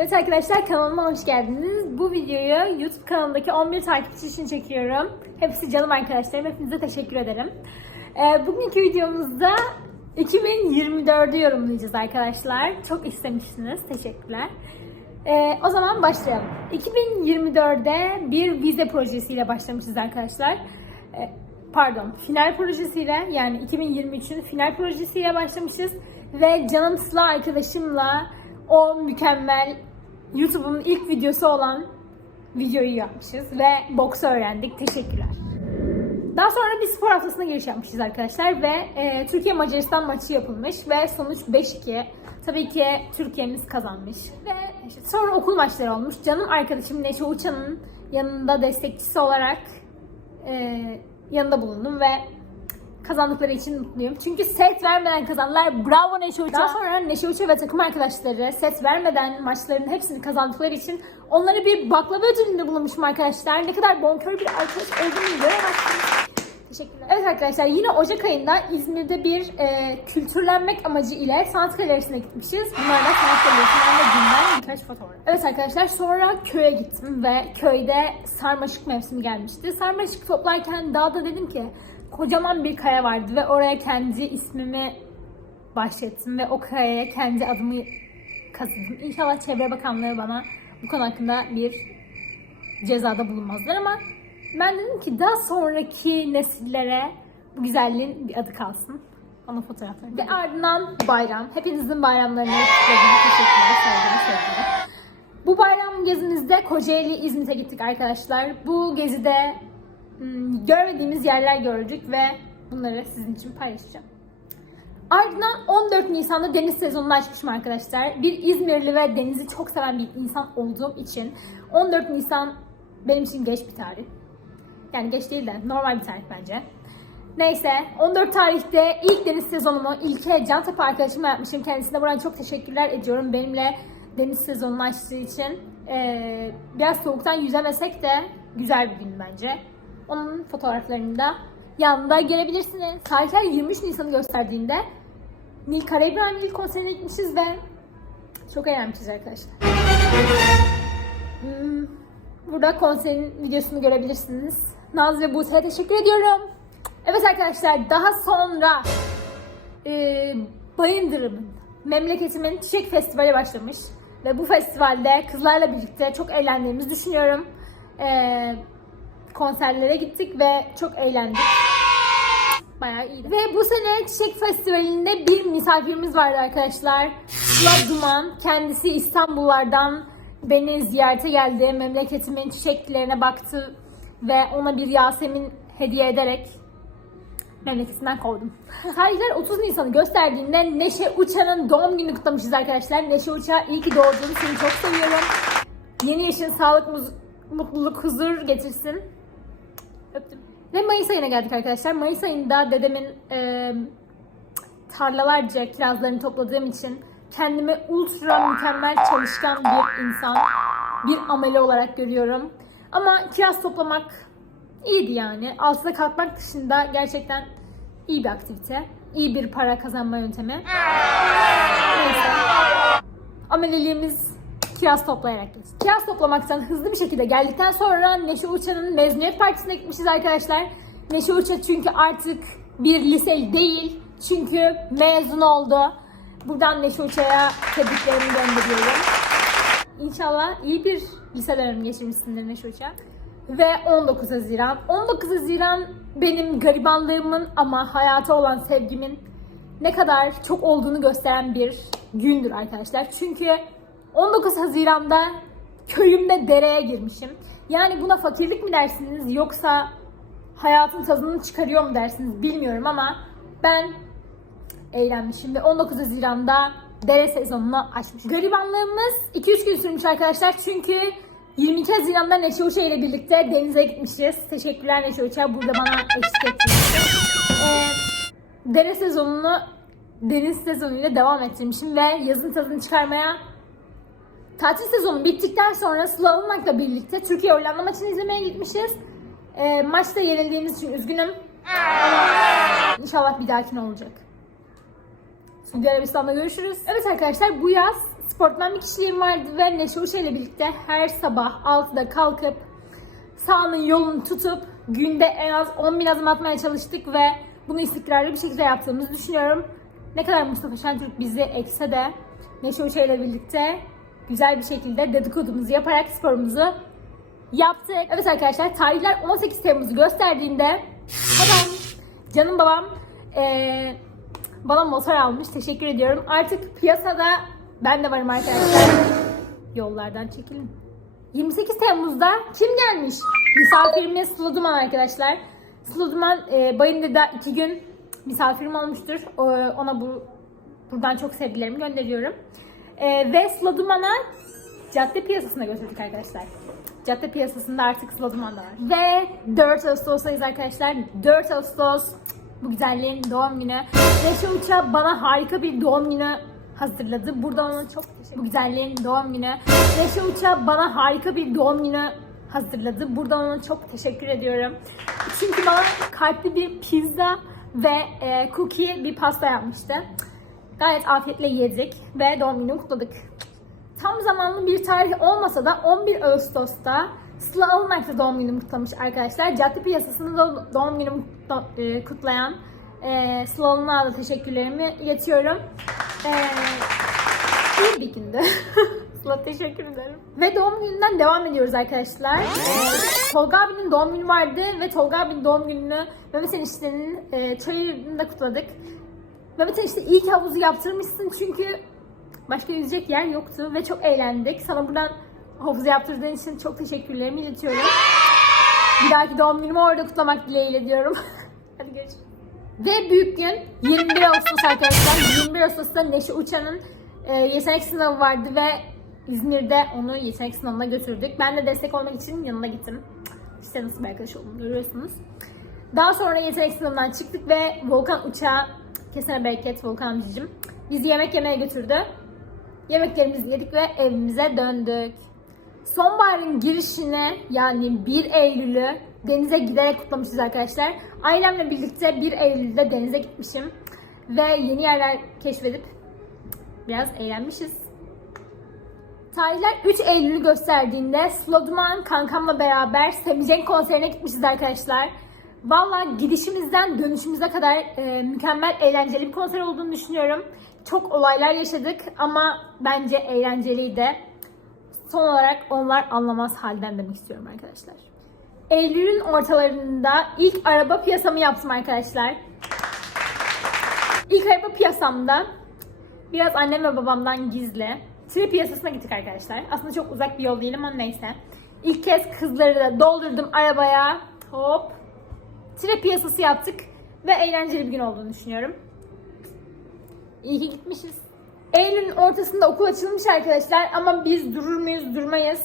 Evet arkadaşlar kanalıma hoş geldiniz. Bu videoyu YouTube kanalımdaki 11 takipçi için çekiyorum. Hepsi canım arkadaşlarım. Hepinize teşekkür ederim. Ee, bugünkü videomuzda 2024'ü yorumlayacağız arkadaşlar. Çok istemişsiniz. Teşekkürler. Ee, o zaman başlayalım. 2024'de bir vize projesiyle başlamışız arkadaşlar. Ee, pardon, final projesiyle yani 2023'ün final projesiyle başlamışız. Ve canım Sıla arkadaşımla o mükemmel YouTube'un ilk videosu olan videoyu yapmışız ve boks öğrendik. Teşekkürler. Daha sonra bir spor haftasına giriş yapmışız arkadaşlar ve e, Türkiye Macaristan maçı yapılmış ve sonuç 5-2. Tabii ki Türkiye'miz kazanmış ve işte sonra okul maçları olmuş. Canım arkadaşım Neşe Uçan'ın yanında destekçisi olarak e, yanında bulundum ve kazandıkları için mutluyum. Çünkü set vermeden kazandılar. Bravo Neşe Uça. Daha sonra Neşe Uça ve takım arkadaşları set vermeden maçların hepsini kazandıkları için onlara bir baklava ödülünde bulunmuşum arkadaşlar. Ne kadar bonkör bir arkadaş olduğumu göremezsiniz. Teşekkürler. Evet arkadaşlar yine Ocak ayında İzmir'de bir e, kültürlenmek amacı ile sanat galerisine gitmişiz. Bunlar da sanat galerisinden ve günden birkaç fotoğraf. Evet arkadaşlar sonra köye gittim ve köyde sarmaşık mevsimi gelmişti. Sarmaşık toplarken dağda dedim ki kocaman bir kaya vardı ve oraya kendi ismimi bahşettim ve o kayaya kendi adımı kazıdım. İnşallah Çevre Bakanlığı bana bu konu hakkında bir cezada bulunmazlar ama ben dedim ki daha sonraki nesillere bu güzelliğin bir adı kalsın. Onun fotoğraflarını. Ve ardından bayram. Hepinizin bayramlarını kutladığım teşekkürler, saygılar, sevgiler. Bu bayram gezimizde Kocaeli, İzmit'e gittik arkadaşlar. Bu gezide görmediğimiz yerler gördük ve bunları sizin için paylaşacağım. Ardından 14 Nisan'da deniz sezonunu açmışım arkadaşlar. Bir İzmirli ve denizi çok seven bir insan olduğum için 14 Nisan benim için geç bir tarih. Yani geç değil de normal bir tarih bence. Neyse 14 tarihte ilk deniz sezonumu İlke Cantepe arkadaşımla yapmışım. Kendisine buradan çok teşekkürler ediyorum. Benimle deniz sezonunu açtığı için. Ee, biraz soğuktan yüzemesek de güzel bir gün bence. Onun fotoğraflarını da yanında görebilirsiniz. Tarihler 23 Nisan'ı gösterdiğinde Nil Karabiber Nil konserine gitmişiz ve çok eğlenmişiz arkadaşlar. Hmm, Burada konserin videosunu görebilirsiniz. Naz ve Buse'ye teşekkür ediyorum. Evet arkadaşlar daha sonra e, Bayındır'ın, memleketimin Çiçek Festivali başlamış. Ve bu festivalde kızlarla birlikte çok eğlendiğimizi düşünüyorum. E, konserlere gittik ve çok eğlendik. Bayağı iyiydi. Ve bu sene Çiçek Festivali'nde bir misafirimiz vardı arkadaşlar. Sıla Duman. Kendisi İstanbullardan beni ziyarete geldi. Memleketimin çiçeklerine baktı ve ona bir Yasemin hediye ederek memleketinden kovdum. Tarihler 30 Nisan'ı gösterdiğinde Neşe Uçan'ın doğum gününü kutlamışız arkadaşlar. Neşe Uça iyi ki doğdun. Seni çok seviyorum. Yeni yaşın sağlık, mutluluk, huzur getirsin. Öptüm. Ve Mayıs ayına geldik arkadaşlar. Mayıs ayında dedemin e, tarlalarca kirazlarını topladığım için kendimi ultra mükemmel çalışkan bir insan, bir amele olarak görüyorum. Ama kiraz toplamak iyiydi yani. Altına kalkmak dışında gerçekten iyi bir aktivite. iyi bir para kazanma yöntemi. Neyse. Ameliliğimiz kiraz toplayarak geçti. Kiraz toplamaktan hızlı bir şekilde geldikten sonra Neşe Uçan'ın mezuniyet partisine gitmişiz arkadaşlar. Neşe Uça çünkü artık bir liseli değil. Çünkü mezun oldu. Buradan Neşe Uça'ya tebriklerimi gönderiyorum. İnşallah iyi bir lise dönemi geçirmişsindir Neşe Uça. Ve 19 Haziran. 19 Haziran benim garibanlığımın ama hayata olan sevgimin ne kadar çok olduğunu gösteren bir gündür arkadaşlar. Çünkü 19 Haziran'da köyümde dereye girmişim. Yani buna fakirlik mi dersiniz yoksa hayatın tadını çıkarıyor mu dersiniz bilmiyorum ama ben eğlenmişim ve 19 Haziran'da dere sezonunu açmışım. Garibanlığımız 2-3 gün sürmüş arkadaşlar çünkü 22 Haziran'da Neşe Uça ile birlikte denize gitmişiz. Teşekkürler Neşe Uça burada bana eşlik ettiniz. Ee, dere sezonunu deniz sezonuyla devam ettirmişim ve yazın tadını çıkarmaya tatil sezonu bittikten sonra Sıla birlikte Türkiye Hollanda maçını izlemeye gitmişiz. Ee, maçta yenildiğimiz için üzgünüm. İnşallah bir dahakine olacak. Suudi Arabistan'da görüşürüz. Evet arkadaşlar bu yaz sportman bir kişiliğim vardı ve Neşe Uşa ile birlikte her sabah 6'da kalkıp sahanın yolunu tutup günde en az 10 bin adım atmaya çalıştık ve bunu istikrarlı bir şekilde yaptığımızı düşünüyorum. Ne kadar Mustafa Şentürk bizi ekse de Neşe Uça ile birlikte güzel bir şekilde dedikodumuzu yaparak sporumuzu yaptık. Evet arkadaşlar tarihler 18 Temmuz'u gösterdiğinde babam, canım babam eee, bana motor almış. Teşekkür ediyorum. Artık piyasada ben de varım arkadaşlar. Yollardan çekilin. 28 Temmuz'da kim gelmiş? Misafirimiz Sıla Duman arkadaşlar. Sıla Duman e, Bayındır'da iki gün misafirim olmuştur. O- ona bu buradan çok sevgilerimi gönderiyorum. E, ve Sıla Duman'a cadde piyasasına götürdük arkadaşlar. Cadde piyasasında artık Sıla Duman da var. Ve 4 Ağustos'tayız arkadaşlar. 4 Ağustos bu güzelliğin doğum günü. Neşe Uça bana harika bir doğum günü hazırladı. Buradan ona çok teşekkür Bu güzelliğin doğum günü. Neşe Uça bana harika bir doğum günü hazırladı. Buradan ona çok teşekkür ediyorum. Çünkü bana kalpli bir pizza ve e, cookie bir pasta yapmıştı. Gayet afiyetle yedik ve doğum günümü kutladık. Tam zamanlı bir tarih olmasa da 11 Ağustos'ta Sıla Alınak'ta doğum günümü kutlamış arkadaşlar. Cadde piyasasında do- doğum günümü e, kutlayan e, Sıla Alınak'a da teşekkürlerimi iletiyorum. E, iyi bir gündü. Sıla teşekkür ederim. Ve doğum gününden devam ediyoruz arkadaşlar. Tolga abinin doğum günü vardı ve Tolga abinin doğum gününü Mehmet Enişte'nin e, çayırında kutladık. Mehmet Enişte iyi ki havuzu yaptırmışsın çünkü Başka yüzecek yer yoktu ve çok eğlendik. Sana buradan havuzu yaptırdığın için çok teşekkürlerimi iletiyorum. Bir dahaki doğum günümü orada kutlamak dileğiyle diyorum. Hadi görüşürüz. Ve büyük gün 21 Ağustos arkadaşlar. 21 Ağustos'ta Neşe Uçan'ın e, yetenek sınavı vardı ve İzmir'de onu yetenek sınavına götürdük. Ben de destek olmak için yanına gittim. İşte nasıl bir arkadaş olduğunu görüyorsunuz. Daha sonra yetenek sınavından çıktık ve Volkan Uçağı, kesene bereket Volkan amcacığım, bizi yemek yemeye götürdü. Yemeklerimizi yedik ve evimize döndük. Sonbaharın girişine yani 1 Eylül'ü denize giderek kutlamışız arkadaşlar. Ailemle birlikte 1 Eylül'de denize gitmişim. Ve yeni yerler keşfedip biraz eğlenmişiz. Tarihler 3 Eylül'ü gösterdiğinde Slodman kankamla beraber Semicenk konserine gitmişiz arkadaşlar. Valla gidişimizden dönüşümüze kadar e, mükemmel eğlenceli bir konser olduğunu düşünüyorum. Çok olaylar yaşadık ama bence eğlenceliydi. Son olarak onlar anlamaz halden demek istiyorum arkadaşlar. Eylül'ün ortalarında ilk araba piyasamı yaptım arkadaşlar. İlk araba piyasamda biraz annem ve babamdan gizli tire piyasasına gittik arkadaşlar. Aslında çok uzak bir yol değil ama neyse. İlk kez kızları da doldurdum arabaya. Hop. Tire piyasası yaptık ve eğlenceli bir gün olduğunu düşünüyorum. İyi ki gitmişiz. Eylül'ün ortasında okul açılmış arkadaşlar ama biz durur muyuz durmayız.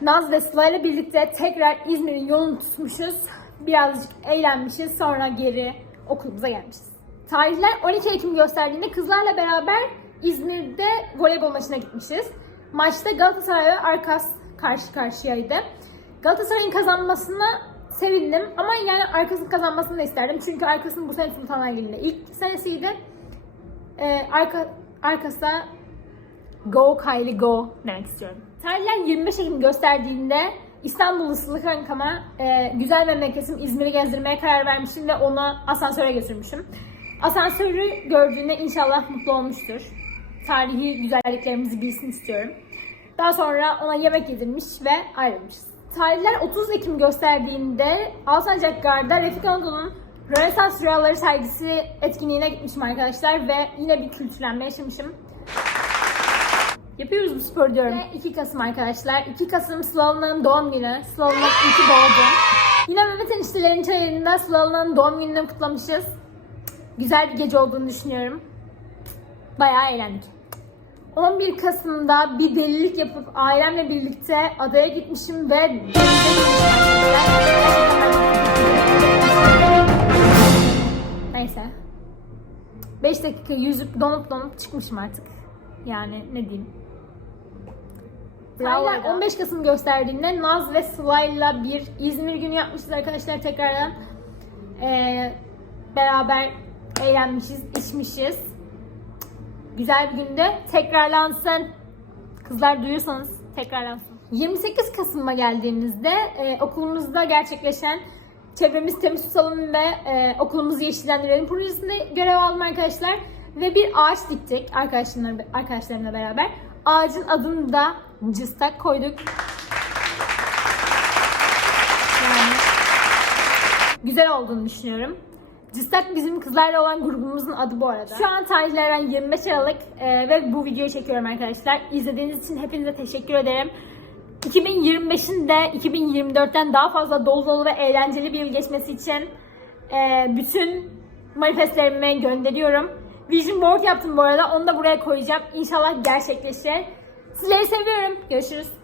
Naz ve Sıla ile birlikte tekrar İzmir'in yolunu tutmuşuz. Birazcık eğlenmişiz sonra geri okulumuza gelmişiz. Tarihler 12 Ekim gösterdiğinde kızlarla beraber İzmir'de voleybol maçına gitmişiz. Maçta Galatasaray ve Arkas karşı karşıyaydı. Galatasaray'ın kazanmasına sevindim ama yani Arkas'ın kazanmasını da isterdim. Çünkü Arkas'ın bu sene Sultanahmet'in ilk senesiydi. Ee, arka, arkasına Go Kylie Go demek istiyorum. Tarihler 25 Ekim gösterdiğinde İstanbul'u Sılı kankama e, güzel memleketim İzmir'i gezdirmeye karar vermişim ve onu asansöre götürmüşüm. Asansörü gördüğünde inşallah mutlu olmuştur. Tarihi güzelliklerimizi bilsin istiyorum. Daha sonra ona yemek yedirmiş ve ayrılmışız. Tarihler 30 Ekim gösterdiğinde Alsancak Gar'da Refik Anadolu'nun Rönesans Rüyaları sergisi etkinliğine gitmişim arkadaşlar ve yine bir kültürlenme yaşamışım. Yapıyoruz bu spor diyorum. Ve 2 Kasım arkadaşlar. 2 Kasım Sıla'nın doğum günü. Sıla'nın iyi ki doğdu. Yine Mehmet Eniştelerin çayırında Sıla'nın doğum gününü kutlamışız. Güzel bir gece olduğunu düşünüyorum. Bayağı eğlendik. 11 Kasım'da bir delilik yapıp ailemle birlikte adaya gitmişim ve. Neyse. 5 dakika yüzüp donup donup çıkmışım artık. Yani ne diyeyim. Tarihler 15 Kasım gösterdiğinde Naz ve Sıla'yla bir İzmir günü yapmışız arkadaşlar tekrardan. Ee, beraber eğlenmişiz, içmişiz. Güzel bir günde tekrarlansın. Kızlar duyuyorsanız tekrarlansın. 28 Kasım'a geldiğimizde e, okulumuzda gerçekleşen Çevremiz Temiz Tutalım ve e, okulumuzu yeşillendirelim projesinde görev aldım arkadaşlar. Ve bir ağaç diktik arkadaşlarımla, arkadaşlarımla beraber. Ağacın adını da cıstak koyduk. Güzel olduğunu düşünüyorum. Cistak bizim kızlarla olan grubumuzun adı bu arada. Şu an tarihlerden 25 Aralık e, ve bu videoyu çekiyorum arkadaşlar. İzlediğiniz için hepinize teşekkür ederim. 2025'in de 2024'ten daha fazla dolu dolu ve eğlenceli bir yıl geçmesi için e, bütün manifestlerimi gönderiyorum. Vision board yaptım bu arada. Onu da buraya koyacağım. İnşallah gerçekleşir. Sizleri seviyorum. Görüşürüz.